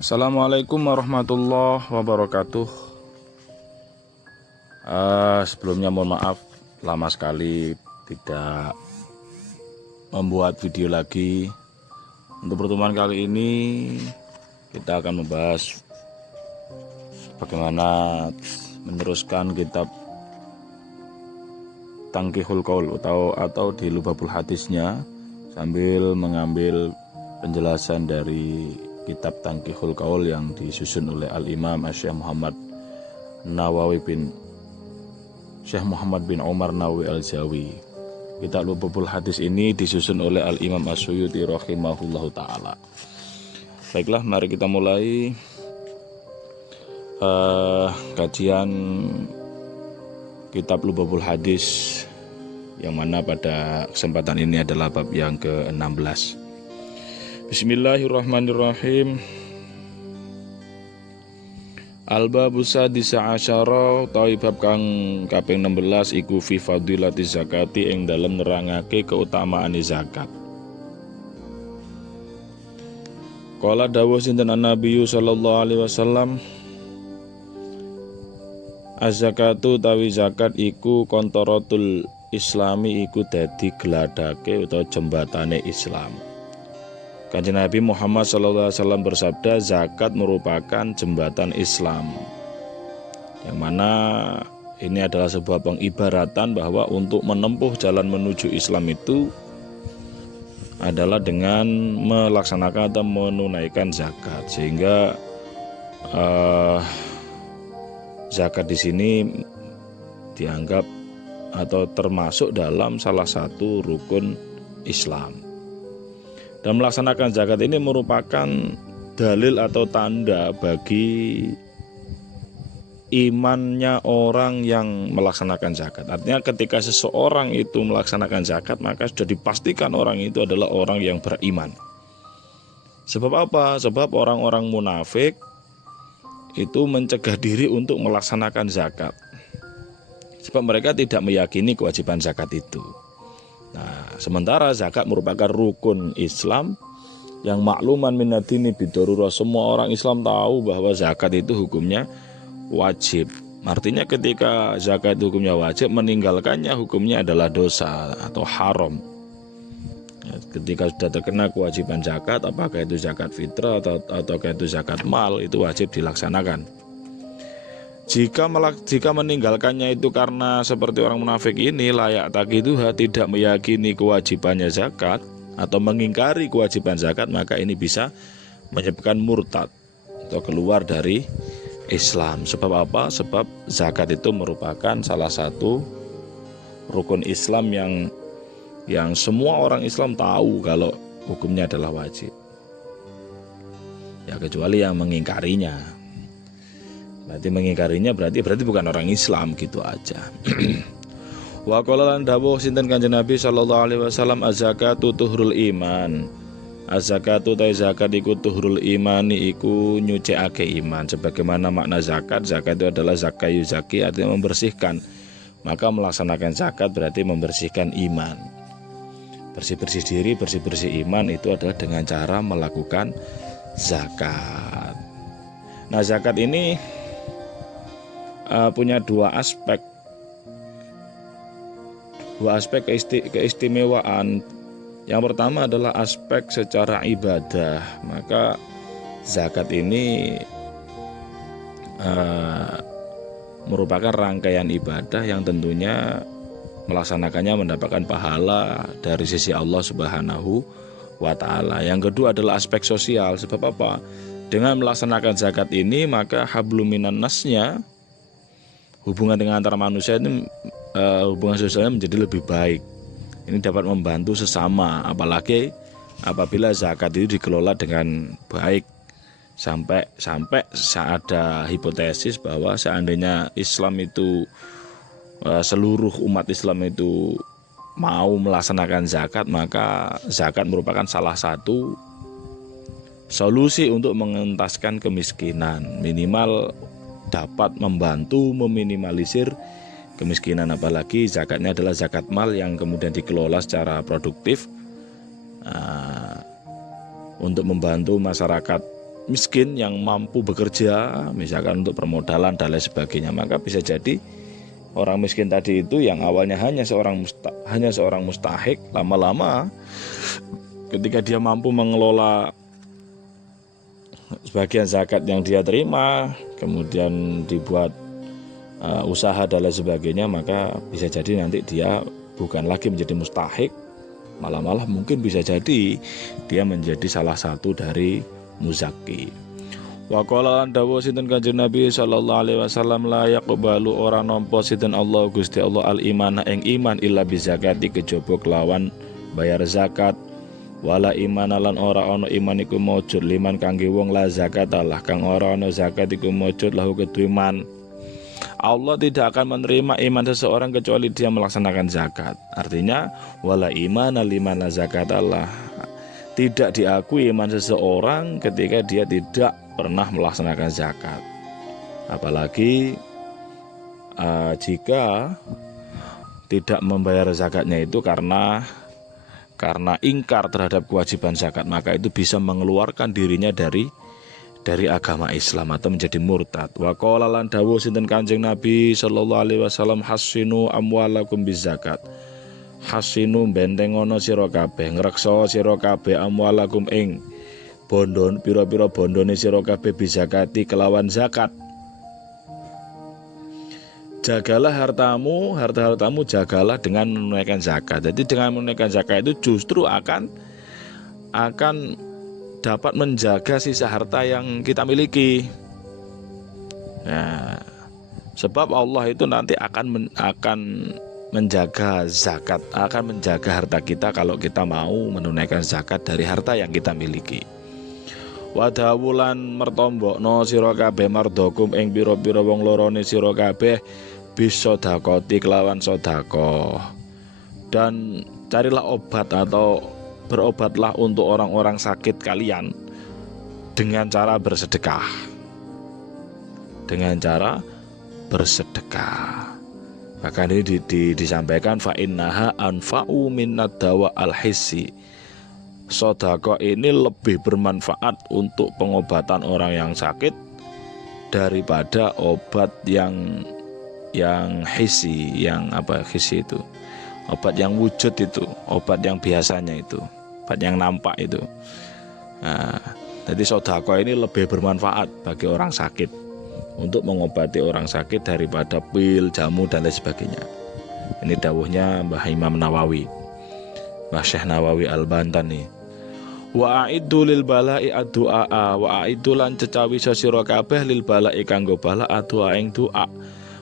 Assalamualaikum warahmatullahi wabarakatuh. Sebelumnya mohon maaf lama sekali tidak membuat video lagi. Untuk pertemuan kali ini kita akan membahas bagaimana meneruskan kitab Tanqihul Qaul atau di Lubabul Hadisnya, sambil mengambil penjelasan dari kitab Tanqihul Qaul yang disusun oleh Al-Imam Syekh Muhammad bin Umar Nawawi Al-Jawi. Kitab Lubabul Hadis ini disusun oleh Al-Imam As-Suyuti rahimahullahu ta'ala. Baiklah, mari kita mulai kajian kitab Lubabul Hadis, yang mana pada kesempatan ini adalah bab yang ke-16. Bismillahirrahmanirrahim. Al-babu sadisa asyara, utawi bab kang kaping 16 iku fi fadilati zakati, ing dalem nerangake keutamaane zakat. Qala dawuh sinten Nabi sallallahu alaihi wasallam, az-zakatu tawi zakat iku kontorotul islami, iku dadi gladake utawa jembatane Islam. Kanjeng Nabi Muhammad SAW bersabda, zakat merupakan jembatan Islam, yang mana ini adalah sebuah pengibaratan bahwa untuk menempuh jalan menuju Islam itu adalah dengan melaksanakan atau menunaikan zakat. Sehingga zakat di sini dianggap atau termasuk dalam salah satu rukun Islam. Dan melaksanakan zakat ini merupakan dalil atau tanda bagi imannya orang yang melaksanakan zakat. Artinya ketika seseorang itu melaksanakan zakat, maka sudah dipastikan orang itu adalah orang yang beriman. Sebab apa? Sebab orang-orang munafik itu mencegah diri untuk melaksanakan zakat, sebab mereka tidak meyakini kewajiban zakat itu. Nah, sementara zakat merupakan rukun Islam yang makluman minadini bidorurah. Semua orang Islam tahu bahwa zakat itu hukumnya wajib. Artinya ketika zakat itu hukumnya wajib, meninggalkannya hukumnya adalah dosa atau haram. Ketika sudah terkena kewajiban zakat, apakah itu zakat fitrah ataukah itu zakat mal, itu wajib dilaksanakan. Jika meninggalkannya itu karena seperti orang munafik ini, layak taqiduha, tidak meyakini kewajibannya zakat atau mengingkari kewajiban zakat, maka ini bisa menyebabkan murtad atau keluar dari Islam. Sebab apa? Sebab zakat itu merupakan salah satu rukun Islam yang semua orang Islam tahu kalau hukumnya adalah wajib, ya kecuali yang mengingkarinya. Berarti mengingkarinya berarti bukan orang Islam, gitu aja. Wa qala lan dawuh sinten Kanjeng Nabi sallallahu alaihi wasallam, az-zakatu tuhrul iman. Az-zakatu ta zakat iku tuhrul imani, iku nyucikake iman. Sebagaimana makna zakat, zakat itu adalah zakayu zaki, artinya membersihkan. Maka melaksanakan zakat berarti membersihkan iman. Bersih-bersih diri, bersih-bersih iman itu adalah dengan cara melakukan zakat. Nah, zakat ini punya dua aspek keistimewaan. Yang pertama adalah aspek secara ibadah. Maka zakat ini merupakan rangkaian ibadah yang tentunya melaksanakannya mendapatkan pahala dari sisi Allah Subhanahu wa ta'ala. Yang kedua adalah aspek sosial. Sebab apa? Dengan melaksanakan zakat ini, maka hablum minan nasnya, hubungan dengan antara manusia ini, hubungan sosialnya menjadi lebih baik. Ini dapat membantu sesama, apalagi apabila zakat itu dikelola dengan baik. Sampai ada hipotesis bahwa seandainya Islam itu, seluruh umat Islam itu mau melaksanakan zakat, maka zakat merupakan salah satu solusi untuk mengentaskan kemiskinan. Minimal dapat membantu meminimalisir kemiskinan, apalagi zakatnya adalah zakat mal yang kemudian dikelola secara produktif untuk membantu masyarakat miskin yang mampu bekerja, misalkan untuk permodalan dan lain sebagainya, maka bisa jadi orang miskin tadi itu yang awalnya hanya seorang mustahik, lama-lama ketika dia mampu mengelola sebagian zakat yang dia terima, kemudian dibuat usaha dan lain sebagainya, maka bisa jadi nanti dia bukan lagi menjadi mustahik, malah mungkin bisa jadi dia menjadi salah satu dari muzaki. Wa qala lan dawuh sinten Kanjeng Nabi sallallahu alaihi wasallam, la yaqbalu ora nampa sinten Allah Gusti Allah al iman ing iman illa bi zakati kejaba kelawan bayar zakat. Wala iman lan ora ana iman iku maujud liman kangge wong la zakat Allah kang ora ana zakat iku maujud lahu kedue iman. Allah tidak akan menerima iman seseorang kecuali dia melaksanakan zakat. Artinya wala iman liman la zakat Allah. Tidak diakui iman seseorang ketika dia tidak pernah melaksanakan zakat. Apalagi jika tidak membayar zakatnya itu karena ingkar terhadap kewajiban zakat, maka itu bisa mengeluarkan dirinya dari agama Islam atau menjadi murtad. Wa qala lan dawuh sinten Kanjeng Nabi sallallahu alaihi wasallam, hasinu amwalakum bizakat. Hasinu bentengono sira kabeh, ngreksa sira kabeh amwalakum ing bondo pira-pira bondone sira kabeh bizakati kelawan zakat. Jagalah hartamu jagalah dengan menunaikan zakat. Jadi dengan menunaikan zakat itu justru akan dapat menjaga sisa harta yang kita miliki. Nah, sebab Allah itu nanti akan menjaga zakat, akan menjaga harta kita kalau kita mau menunaikan zakat dari harta yang kita miliki. Wadawulan mertombokno sira kabeh mardokum ing pira-pira wong lorone sira kabeh bisodakoti kelawan sodako. Dan carilah obat atau berobatlah untuk orang-orang sakit kalian dengan cara bersedekah. Bahkan ini disampaikan fa innaha anfa'u minnad dawa al-hissi. Sedekah ini lebih bermanfaat untuk pengobatan orang yang sakit daripada obat yang hissi, hissi itu. Obat yang wujud itu, obat yang biasanya itu, obat yang nampak itu. Nah, jadi sedekah ini lebih bermanfaat bagi orang sakit, untuk mengobati orang sakit daripada pil, jamu dan lain sebagainya. Ini dawuhnya Mbah Imam Nawawi, Mbah Syekh Nawawi Al-Bantani. Wa a'iddu lil bala'i ad-du'a, wa a'iddu lan cecawi sira kabeh lil bala'i kanggo bala ad-du'a ing doa.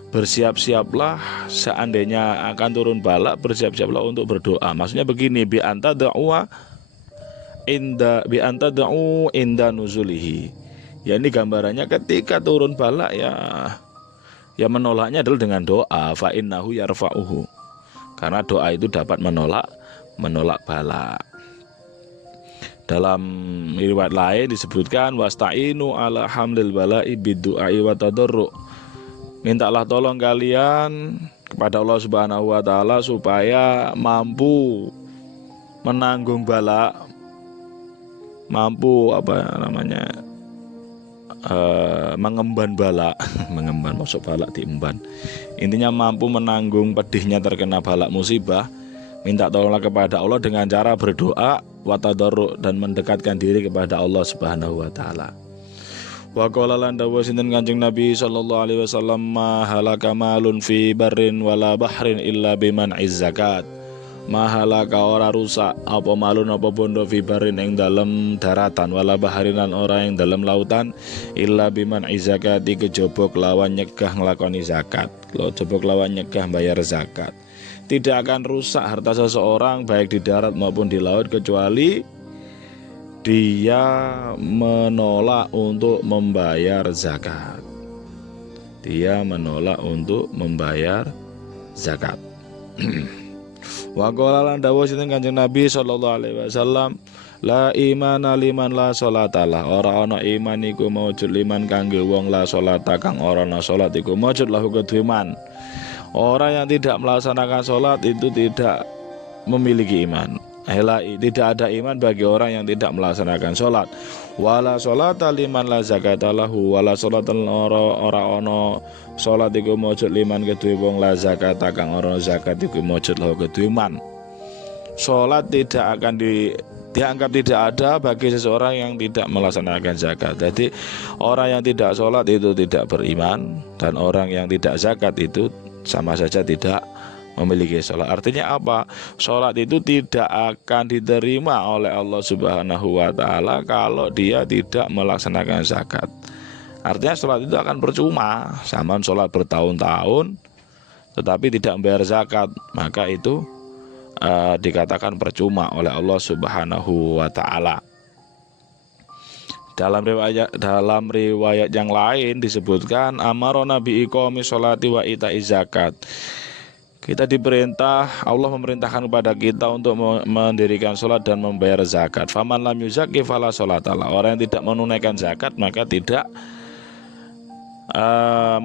Bersiap-siaplah seandainya akan turun bala, bersiap-siaplah untuk berdoa. Maksudnya begini, bi anta da'u inda nuzulihi. Ya ini gambarannya ketika turun bala ya menolaknya adalah dengan doa, fa innahu yarfa'uhu. Karena doa itu dapat menolak bala. Dalam riwayat lain disebutkan wasta'inu ala hamlil bala'i biddu'ai wa tadarru. Mintalah tolong kalian kepada Allah Subhanahu wa taala supaya mampu menanggung bala, mampu mengemban bala. Mengemban, masuk bala diemban. Intinya mampu menanggung pedihnya terkena bala musibah. Minta tolonglah kepada Allah dengan cara berdoa wa tadarru dan mendekatkan diri kepada Allah Subhanahu wa taala. Wa qala lan dawuh sinten Kanjeng Nabi sallallahu alaihi wasallam, ma halaka malun fi barrin wala bahrin illa biman zakat. Ma halaka ora rusak apa malun apa bondo fi barrin ing dalem daratan wala bahrin lan ora ing dalem lautan illa biman zakati kejaba kelawan nyegah nglakoni zakat. Kejaba kelawan nyegah bayar zakat. Tidak akan rusak harta seseorang baik di darat maupun di laut kecuali dia menolak untuk membayar zakat. Dia menolak untuk membayar zakat. Wa qala lan dawuh sinten Kanjeng Nabi sallallahu alaihi wasallam, la imana liman la sholatalah. Ora ana iman iku maujud liman kangge wong la sholata kang ora ana salat iku maujud lahu kedue iman. Orang yang tidak melaksanakan sholat itu tidak memiliki iman. Tidak ada iman bagi orang yang tidak melaksanakan sholat. Wala sholata liman la zakata lahu, wala sholatan ora ono salat iku mujud liman kedue wong la zakata kang ora zakat iku mujud lahu kedue man. Salat tidak akan dianggap tidak ada bagi seseorang yang tidak melaksanakan zakat. Jadi orang yang tidak sholat itu tidak beriman, dan orang yang tidak zakat itu sama saja tidak memiliki sholat. Artinya apa? Sholat itu tidak akan diterima oleh Allah Subhanahu wa Ta'ala kalau dia tidak melaksanakan zakat. Artinya sholat itu akan percuma. Sama sholat bertahun-tahun tetapi tidak membayar zakat, maka itu dikatakan percuma oleh Allah Subhanahu wa Ta'ala. Dalam riwayat yang lain disebutkan amarona bi iqami sholati wa ita'i zakat. Kita diperintah, Allah memerintahkan kepada kita untuk mendirikan sholat dan membayar zakat. Faman lam yuzaki fala sholatalah. Orang yang tidak menunaikan zakat maka tidak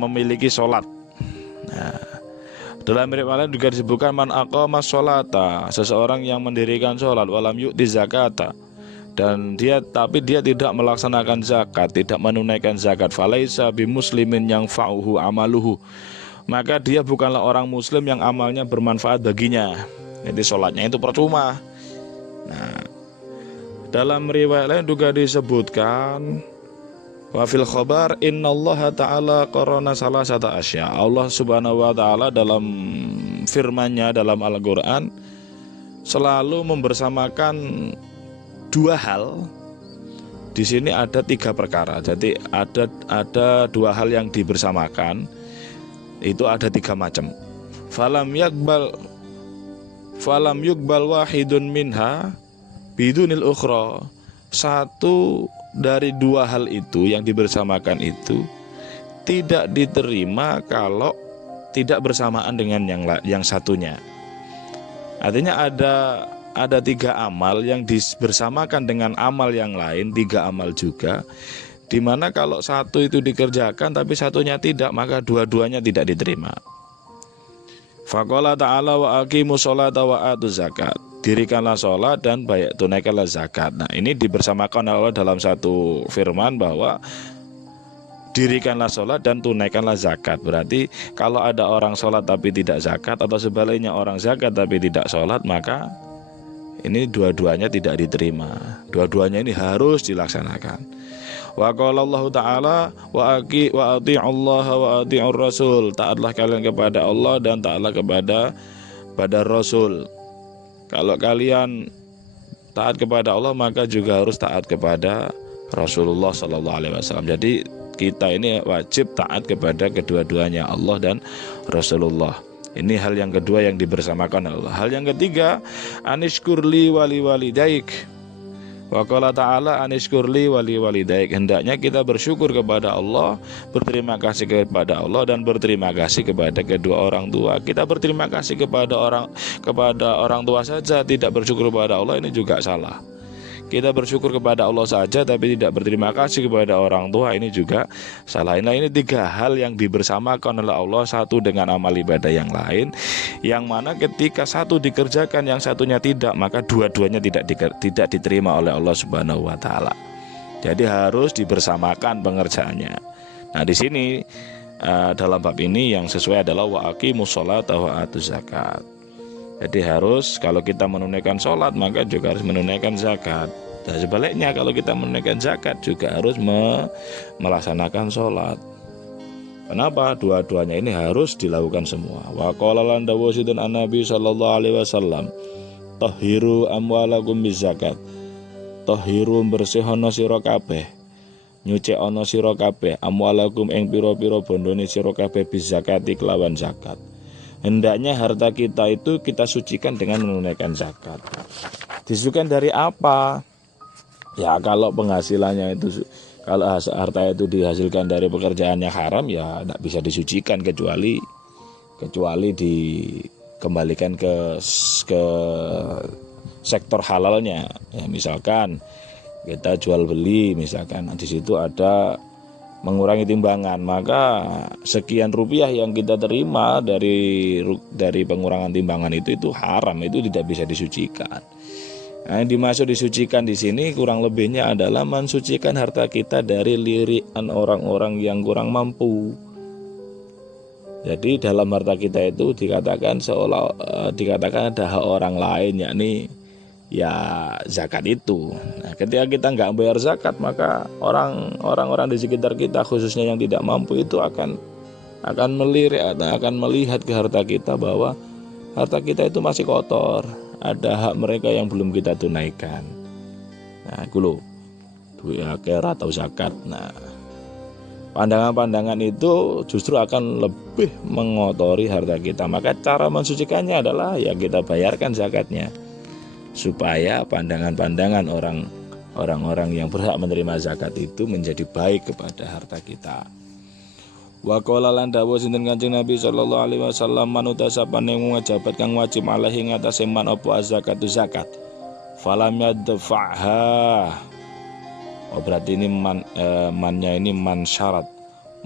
memiliki sholat. Nah, dalam riwayat juga disebutkan man aqama sholata, seseorang yang mendirikan sholat walam yu'ti zakata, dan dia tidak melaksanakan zakat, tidak menunaikan zakat, falaisa bimuslimin yang fa'uhu amaluhu, maka dia bukanlah orang muslim yang amalnya bermanfaat baginya. Jadi sholatnya itu percuma. Nah, dalam riwayat lain juga disebutkan wa fil khabar innallaha ta'ala qarana salasata asya. Allah Subhanahu wa Ta'ala dalam firman-Nya dalam Al-Qur'an selalu membersamakan dua hal. Di sini ada tiga perkara. Jadi ada dua hal yang dibersamakan. Itu ada tiga macam. Falam yuqbal wahidun minha bidunil ukhra. Satu dari dua hal itu yang dibersamakan itu tidak diterima kalau tidak bersamaan dengan yang satunya. Artinya ada tiga amal yang dibersamakan dengan amal yang lain, tiga amal juga, dimana kalau satu itu dikerjakan tapi satunya tidak, maka dua-duanya tidak diterima. Faqala ta'ala wa aqimus sholata wa atuz zakat. Dirikanlah sholat dan tunaikanlah zakat. Nah, ini dibersamakan oleh Allah dalam satu firman bahwa dirikanlah sholat dan tunaikanlah zakat. Berarti kalau ada orang sholat tapi tidak zakat, atau sebaliknya orang zakat tapi tidak sholat, maka ini dua-duanya tidak diterima. Dua-duanya ini harus dilaksanakan. Wa qala Allah Ta'ala wa ati'ullaha wa ati'ur rasul. Taatlah kalian kepada Allah dan taatlah kepada Rasul. Kalau kalian taat kepada Allah, maka juga harus taat kepada Rasulullah Sallallahu Alaihi Wasallam. Jadi kita ini wajib taat kepada kedua-duanya, Allah dan Rasulullah. Ini hal yang kedua yang dibersamakan Allah. Hal yang ketiga, anishkurli wali walidaik. Wa qala ta'ala anishkurli wali walidaik. Hendaknya kita bersyukur kepada Allah, berterima kasih kepada Allah, dan berterima kasih kepada kedua orang tua. Kita berterima kasih kepada orang tua saja, tidak bersyukur kepada Allah, ini juga salah. Kita bersyukur kepada Allah saja tapi tidak berterima kasih kepada orang tua, ini juga salah. Nah, ini tiga hal yang dibersamakan oleh Allah satu dengan amal ibadah yang lain, yang mana ketika satu dikerjakan yang satunya tidak, maka dua-duanya tidak diterima oleh Allah Subhanahu wa Ta'ala. Jadi harus dibersamakan pengerjaannya. Nah, di sini dalam bab ini yang sesuai adalah wa aqimus sholata wa atuz zakat. Jadi harus, kalau kita menunaikan sholat maka juga harus menunaikan zakat. Dan sebaliknya, kalau kita menunaikan zakat juga harus melaksanakan sholat. Kenapa? Dua-duanya ini harus dilakukan semua. Wa qala lan dawuhun Nabi sallallahu alaihi wasallam, tahhiru amwalakum bizakat. Tahhiru bersihana sira kabeh, nyucikana sira kabeh amwalakum ing pira-pira bondone sira kabeh bizakati kelawan zakat. Hendaknya harta kita itu kita sucikan dengan menunaikan zakat. Disucikan dari apa? Ya kalau penghasilannya itu, kalau harta itu dihasilkan dari pekerjaan yang haram, ya tidak bisa disucikan kecuali dikembalikan ke sektor halalnya. Ya, misalkan kita jual beli, misalkan di situ ada mengurangi timbangan, maka sekian rupiah yang kita terima dari pengurangan timbangan itu haram, itu tidak bisa disucikan. Nah, yang dimaksud disucikan di sini kurang lebihnya adalah mensucikan harta kita dari lirikan orang-orang yang kurang mampu. Jadi dalam harta kita itu dikatakan dikatakan ada hak orang lain, yakni ya zakat itu. Nah, ketika kita nggak bayar zakat, maka orang-orang di sekitar kita khususnya yang tidak mampu itu akan melirik atau akan melihat ke harta kita bahwa harta kita itu masih kotor, ada hak mereka yang belum kita tunaikan. Nah, kulo duit akeh atau zakat. Nah, pandangan-pandangan itu justru akan lebih mengotori harta kita. Maka cara mensucikannya adalah ya kita bayarkan zakatnya, supaya pandangan-pandangan orang-orang yang berhak menerima zakat itu menjadi baik kepada harta kita. Wa qala lan dawuh sinten Kanjeng Nabi sallallahu alaihi wasallam, manut sapane wajibat kang wajib alaihi ngatasé man apa zakatu zakat falam yadfa'ha. Oh, berarti ini mannya ini man syarat.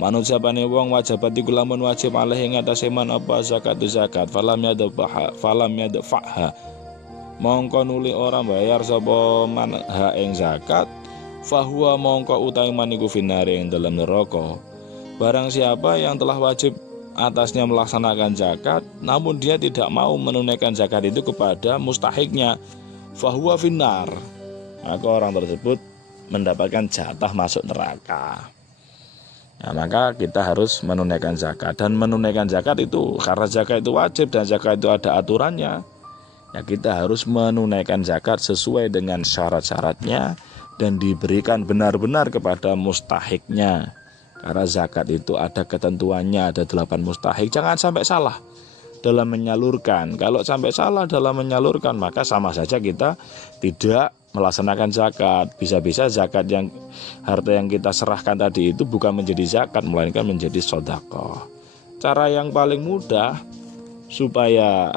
Manut sapane wong wajibat iku lamun wajib alaihi ngatasé man apa zakatu zakat falam yadfa'ha mongko nuli ora bayar sapa man ha ing zakat, fahuwa mongko utahe man iku finare ing dalam neraka. Barang siapa yang telah wajib atasnya melaksanakan zakat namun dia tidak mau menunaikan zakat itu kepada mustahiknya, fahuwa finnar, maka orang tersebut mendapatkan jatah masuk neraka. Nah, maka kita harus menunaikan zakat, dan menunaikan zakat itu karena zakat itu wajib dan zakat itu ada aturannya. Ya, kita harus menunaikan zakat sesuai dengan syarat-syaratnya dan diberikan benar-benar kepada mustahiknya. Karena zakat itu ada ketentuannya, ada 8 mustahik. Jangan sampai salah dalam menyalurkan. Kalau sampai salah dalam menyalurkan, maka sama saja kita tidak melaksanakan zakat. Bisa-bisa zakat yang harta yang kita serahkan tadi itu bukan menjadi zakat, melainkan menjadi sedekah. Cara yang paling mudah supaya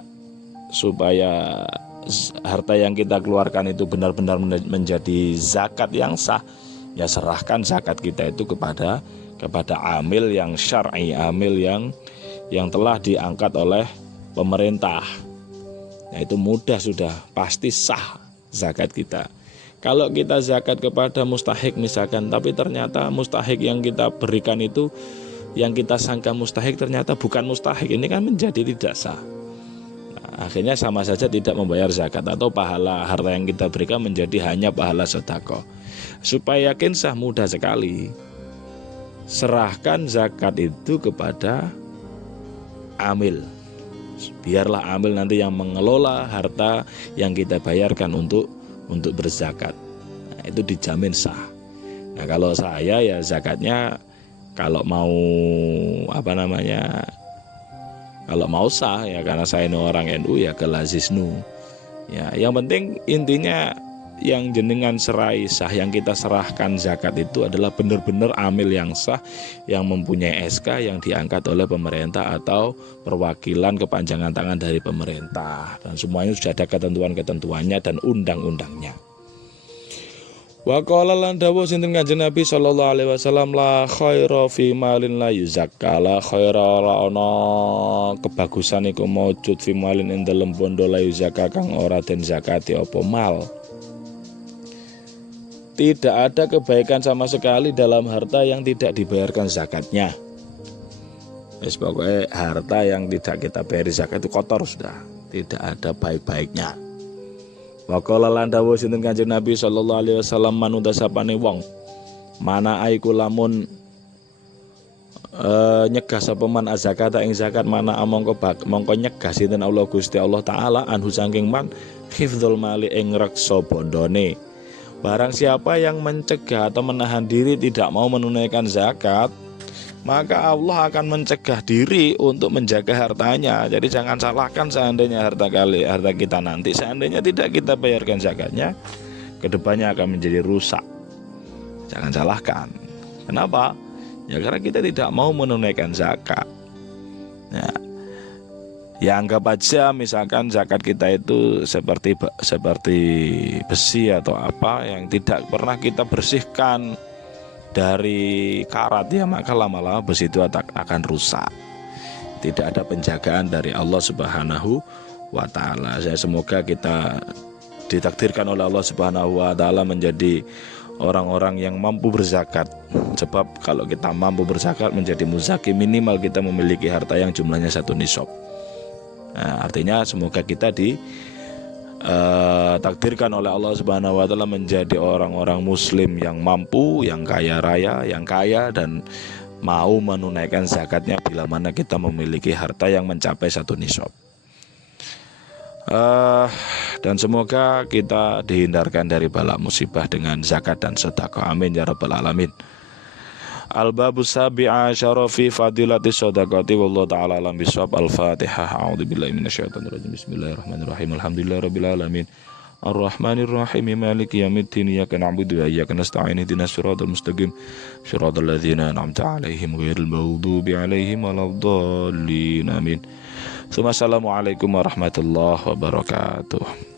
harta yang kita keluarkan itu benar-benar menjadi zakat yang sah, ya serahkan zakat kita itu kepada amil yang syar'i, amil yang telah diangkat oleh pemerintah. Nah, itu mudah, sudah pasti sah zakat kita. Kalau kita zakat kepada mustahik misalkan, tapi ternyata mustahik yang kita berikan itu, yang kita sangka mustahik ternyata bukan mustahik, ini kan menjadi tidak sah. Akhirnya sama saja tidak membayar zakat, atau pahala harta yang kita berikan menjadi hanya pahala sedekah. Supaya yakin sah, mudah sekali. Serahkan zakat itu kepada amil. Biarlah amil nanti yang mengelola harta yang kita bayarkan untuk berzakat. Nah, itu dijamin sah. Nah, kalau saya ya zakatnya kalau mau kalau mau sah ya, karena saya ini orang NU ya ke lazisnu. Ya, yang penting intinya yang jenengan serai sah, yang kita serahkan zakat itu adalah benar-benar amil yang sah, yang mempunyai SK yang diangkat oleh pemerintah atau perwakilan kepanjangan tangan dari pemerintah, dan semuanya sudah ada ketentuan-ketentuannya dan undang-undangnya. Wa qala lan dawuh sinten Kanjeng Nabi sallallahu alaihi wasallam, la khaira fi malin la yuzakka, la khaira la ana kebagusan iku maujud fi malin ing dalem bondo la yuzakka kang ora den zakati apa mal. Tidak ada kebaikan sama sekali dalam harta yang tidak dibayarkan zakatnya. Wis pokoknya harta yang tidak kita bayar zakat itu kotor sudah, tidak ada baik-baiknya. Wa qala lan dawuh sinten Kanjeng Nabi sallallahu alaihi wasallam, manut sapane wong mana aiku lamun nyegah sapa man zakat ing zakat, mana mongko nyegah sinten Allah Gusti Allah taala anhu saking man hifdzul mali ing reksa bondone. Barang siapa yang mencegah atau menahan diri tidak mau menunaikan zakat, maka Allah akan mencegah diri untuk menjaga hartanya. Jadi jangan salahkan seandainya harta kita nanti seandainya tidak kita bayarkan zakatnya, kedepannya akan menjadi rusak. Jangan salahkan. Kenapa? Ya karena kita tidak mau menunaikan zakat. Ya anggap aja misalkan zakat kita itu seperti besi atau apa yang tidak pernah kita bersihkan dari karat, ya maka lama-lama besi itu akan rusak. Tidak ada penjagaan dari Allah Subhanahu wa ta'ala. Semoga kita ditakdirkan oleh Allah Subhanahu wa taala menjadi orang-orang yang mampu berzakat. Sebab kalau kita mampu berzakat menjadi muzaki, minimal kita memiliki harta yang jumlahnya 1 nisab. Nah, artinya semoga kita takdirkan oleh Allah Subhanahu wa taala menjadi orang-orang muslim yang mampu, yang kaya raya, yang kaya dan mau menunaikan zakatnya bila mana kita memiliki harta yang mencapai 1 nisab. Dan semoga kita dihindarkan dari bala musibah dengan zakat dan sedekah. Amin ya rabbal alamin. Al-babu sabi'a asyara fi fadilati shadaqati wallahu ta'ala alam bisawab. Al-Fatihah. A'udzubillahi minasyaitonir rajim. Bismillahirrahmanirrahim. Alhamdulillahirabbil alamin. Ar-Rahmanir-Rahim. Maliki yaumiddin. Iyyaka na'budu wa iyyaka nasta'in. Ihdinas siratal mustaqim. Siratal ladzina an'amta 'alaihim ghairil maghdubi 'alaihim waladdallin. Amin. Assalamualaikum warahmatullahi wabarakatuh.